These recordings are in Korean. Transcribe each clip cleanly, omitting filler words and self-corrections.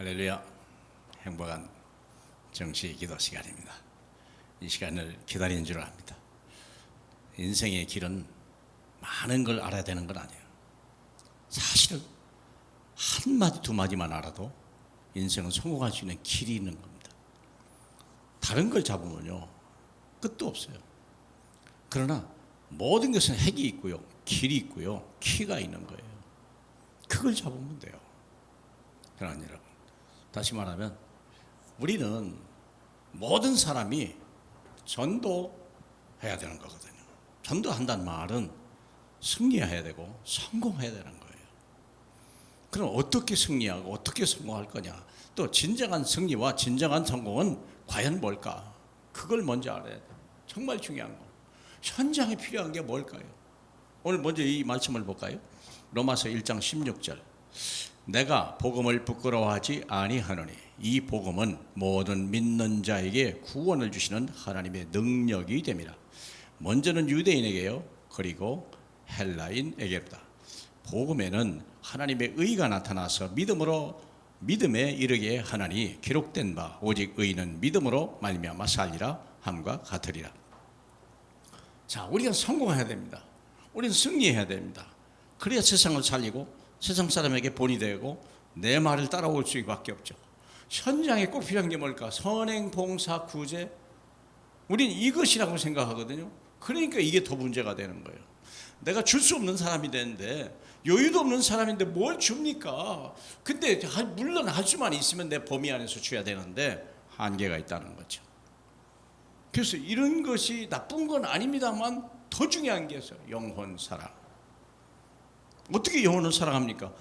할렐루야. 행복한 정시 기도 시간입니다. 이 시간을 기다린 줄 압니다. 인생의 길은 많은 걸 알아야 되는 건 아니에요. 사실은 한 마디 두 마디만 알아도 인생은 성공할 수 있는 길이 있는 겁니다. 다른 걸 잡으면요 끝도 없어요. 그러나 모든 것은 핵이 있고요, 길이 있고요, 키가 있는 거예요. 그걸 잡으면 돼요. 그러나 여러분, 다시 말하면 우리는 모든 사람이 전도해야 되는 거거든요. 전도한다는 말은 승리해야 되고 성공해야 되는 거예요. 그럼 어떻게 승리하고 어떻게 성공할 거냐? 또 진정한 승리와 진정한 성공은 과연 뭘까? 그걸 먼저 알아야 돼요. 정말 중요한 거. 현장에 필요한 게 뭘까요? 오늘 먼저 이 말씀을 볼까요? 로마서 1장 16절. 내가 복음을 부끄러워하지 아니하노니 이 복음은 모든 믿는 자에게 구원을 주시는 하나님의 능력이 됨이라. 먼저는 유대인에게요, 그리고 헬라인에게로다. 복음에는 하나님의 의가 나타나서 믿음에 이르게 하나니 기록된 바 오직 의인은 믿음으로 말미암아 살리라 함과 같으리라. 자, 우리가 성공해야 됩니다. 우리는 승리해야 됩니다. 그래야 세상을 살리고 세상 사람에게 본이 되고 내 말을 따라올 수밖에 없죠. 현장에 꼭 필요한 게 뭘까? 선행, 봉사, 구제. 우리는 이것이라고 생각하거든요. 그러니까 이게 더 문제가 되는 거예요. 내가 줄 수 없는 사람이 되는데, 여유도 없는 사람인데 뭘 줍니까? 근데 물론 할 수만 있으면 내 범위 안에서 줘야 되는데 한계가 있다는 거죠. 그래서 이런 것이 나쁜 건 아닙니다만 더 중요한 게 있어요. 영혼 사랑. 어떻게 영혼을 사랑합니까?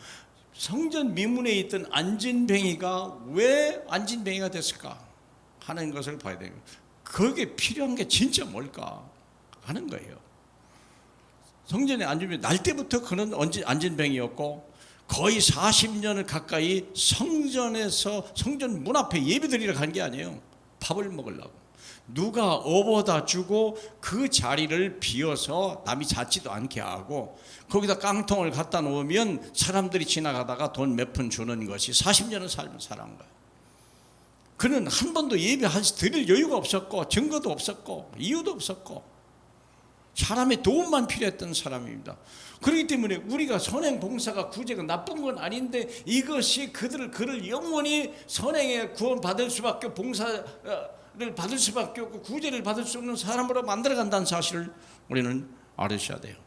성전 미문에 있던 안진뱅이가 왜 안진뱅이가 됐을까 하는 것을 봐야 돼요. 거기에 필요한 게 진짜 뭘까 하는 거예요. 성전에 안진뱅이 날 때부터 그는 안진뱅이였고 거의 40년을 가까이 성전 문 앞에 예배드리러 간 게 아니에요. 밥을 먹으려고. 누가 업어다 주고 그 자리를 비워서 남이 찾지도 않게 하고 거기다 깡통을 갖다 놓으면 사람들이 지나가다가 돈 몇 푼 주는 것이 40년을 살아온 거예요. 그는 한 번도 예배 드릴 여유가 없었고 증거도 없었고 이유도 없었고 사람의 도움만 필요했던 사람입니다. 그렇기 때문에 우리가 선행 봉사가 구제가 나쁜 건 아닌데 이것이 그를 영원히 선행에 구원 받을 수밖에 봉사를 받을 수밖에 없고 구제를 받을 수 없는 사람으로 만들어간다는 사실을 우리는 알으셔야 돼요.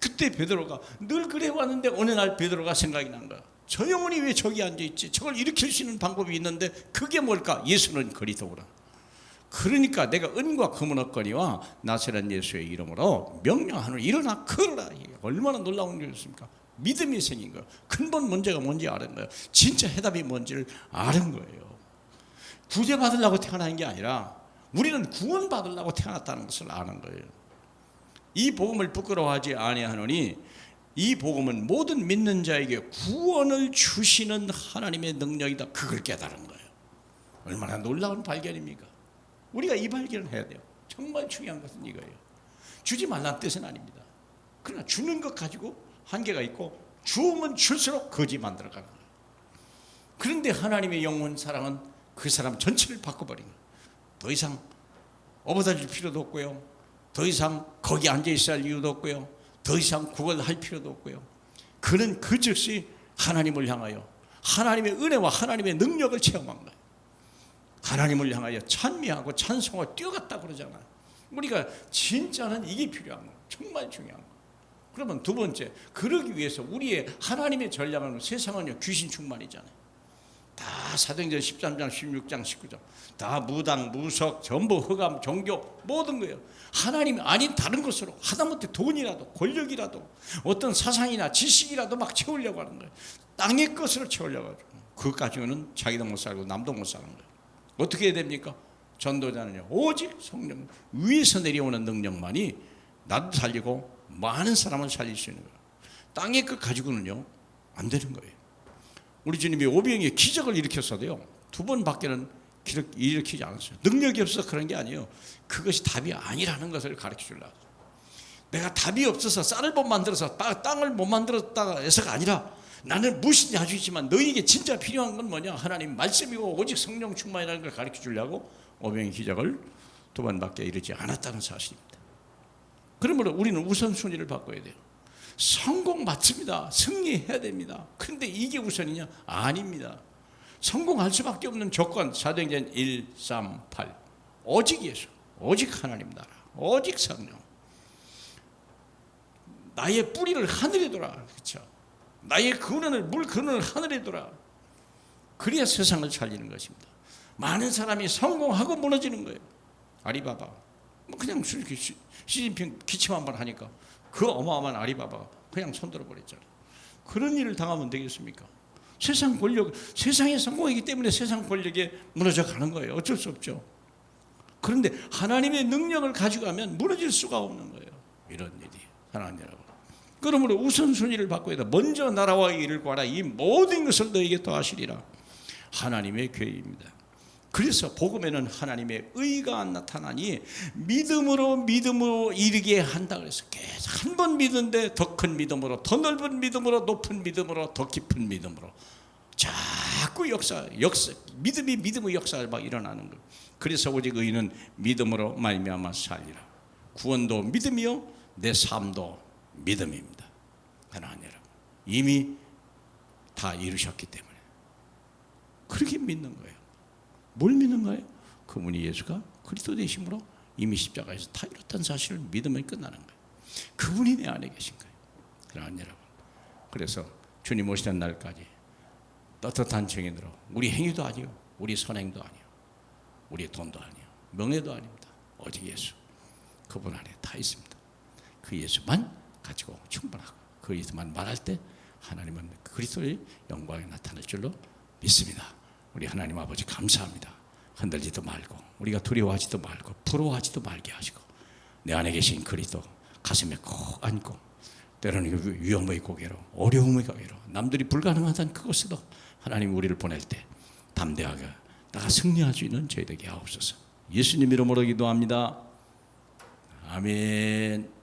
그때 베드로가 늘 그래 왔는데 어느 날 베드로가 생각이 난 거야. 저 영혼이 왜 저기 앉아있지? 저걸 일으킬 수 있는 방법이 있는데 그게 뭘까? 예수는 그리스도라. 그러니까 내가 은과 금은 없거니와 나사렛 예수의 이름으로 명령하노니 일어나 걸어라. 얼마나 놀라운 일이었습니까? 믿음이 생긴 거예요. 근본 문제가 뭔지 아는 거예요. 진짜 해답이 뭔지를 아는 거예요. 구제받으려고 태어난 게 아니라 우리는 구원받으려고 태어났다는 것을 아는 거예요. 이 복음을 부끄러워하지 아니하노니 이 복음은 모든 믿는 자에게 구원을 주시는 하나님의 능력이다. 그걸 깨달은 거예요. 얼마나 놀라운 발견입니까? 우리가 이 발견을 해야 돼요. 정말 중요한 것은 이거예요. 주지 말라는 뜻은 아닙니다. 그러나 주는 것 가지고 한계가 있고 주면 줄수록 거지 만들어가는 거예요. 그런데 하나님의 영혼 사랑은 그 사람 전체를 바꿔버린 거예요. 더 이상 업어다줄 필요도 없고요. 더 이상 거기 앉아있어야 할 이유도 없고요. 더 이상 구걸할 필요도 없고요. 그는 그 즉시 하나님을 향하여 하나님의 은혜와 하나님의 능력을 체험한 거예요. 하나님을 향하여 찬미하고 찬송하고 뛰어갔다 그러잖아요. 우리가 진짜는 이게 필요한 거예요. 정말 중요한 거예요. 그러면 두 번째, 그러기 위해서 우리의 하나님의 전략은 세상은요 귀신 충만이잖아요. 다 사도행전 13장 16장 19장 다 무당 무석 전부 흑암 종교 모든 거예요. 하나님이 아닌 다른 것으로 하다못해 돈이라도 권력이라도 어떤 사상이나 지식이라도 막 채우려고 하는 거예요. 땅의 것으로 채우려고 하죠. 그것 가지고는 자기도 못 살고 남도 못 사는 거예요. 어떻게 해야 됩니까? 전도자는요 오직 성령 위에서 내려오는 능력만이 나도 살리고 많은 사람을 살릴 수 있는 거예요. 땅의 것 가지고는요 안 되는 거예요. 우리 주님이 오병이의 기적을 일으켰어도요 2번밖에는 일으키지 않았어요. 능력이 없어서 그런 게 아니에요. 그것이 답이 아니라는 것을 가르쳐 주려고. 내가 답이 없어서 쌀을 못 만들어서 땅을 못 만들었다 해서가 아니라 나는 무엇인지 알 수 있지만 너희에게 진짜 필요한 건 뭐냐? 하나님 말씀이고 오직 성령 충만이라는 걸 가르쳐 주려고 오병의 기적을 두 번밖에 이르지 않았다는 사실입니다. 그러므로 우리는 우선순위를 바꿔야 돼요. 성공 맞습니다. 승리해야 됩니다. 그런데 이게 우선이냐? 아닙니다. 성공할 수밖에 없는 조건 사도행전 1, 3, 8 오직 예수, 오직 하나님 나라, 오직 성령. 나의 뿌리를 하늘에 둬라. 그렇죠? 나의 근원을 물 근원을 하늘에 둬라. 그래야 세상을 살리는 것입니다. 많은 사람이 성공하고 무너지는 거예요. 아리바바 그냥 시진핑 기침 한번 하니까 그 어마어마한 아리바바가 그냥 손들어 버렸잖아요. 그런 일을 당하면 되겠습니까? 세상 권력, 세상에 성공하기 때문에 세상 권력에 무너져 가는 거예요. 어쩔 수 없죠. 그런데 하나님의 능력을 가지고 하면 무너질 수가 없는 거예요. 이런 일이 사랑하는 여러분. 그러므로 우선순위를 바꿔야 돼. 먼저 나라와 일을 구하라. 이 모든 것을 너에게 더하시리라. 하나님의 계획입니다. 그래서 복음에는 하나님의 의가 나타나니 믿음으로 이르게 한다 그래서 계속 한 번 믿는데 더 큰 믿음으로, 더 넓은 믿음으로, 높은 믿음으로, 더 깊은 믿음으로 자꾸 믿음의 역사가 막 일어나는 거예요. 그래서 오직 의인은 믿음으로 말미암아 살리라. 구원도 믿음이요 내 삶도 믿음입니다. 하나님 여러분, 이미 다 이루셨기 때문에 그렇게 믿는 거예요. 뭘 믿는 거예요? 그분이 예수가 그리스도 되심으로 이미 십자가에서 다 이뤘다는 사실을 믿으면 끝나는 거예요. 그분이 내 안에 계신 거예요. 그러나 여러분, 그래서 주님 오시는 날까지 떳떳한 증인으로 우리 행위도 아니요, 우리 선행도 아니요, 우리 돈도 아니요, 명예도 아닙니다. 오직 예수, 그분 안에 다 있습니다. 그 예수만 가지고 충분하고 그 예수만 말할 때 하나님은 그리스도의 영광이 나타날 줄로 믿습니다. 우리 하나님 아버지 감사합니다. 흔들지도 말고 우리가 두려워하지도 말고 부러워하지도 말게 하시고 내 안에 계신 그리스도 가슴에 꼭 안고 때로는 위험의 고개로 어려움의 고개로 남들이 불가능하다는 그것에도 하나님 우리를 보낼 때 담대하게 나가 승리할 수 있는 저희 되게 하옵소서. 예수님 이름으로 기도합니다. 아멘.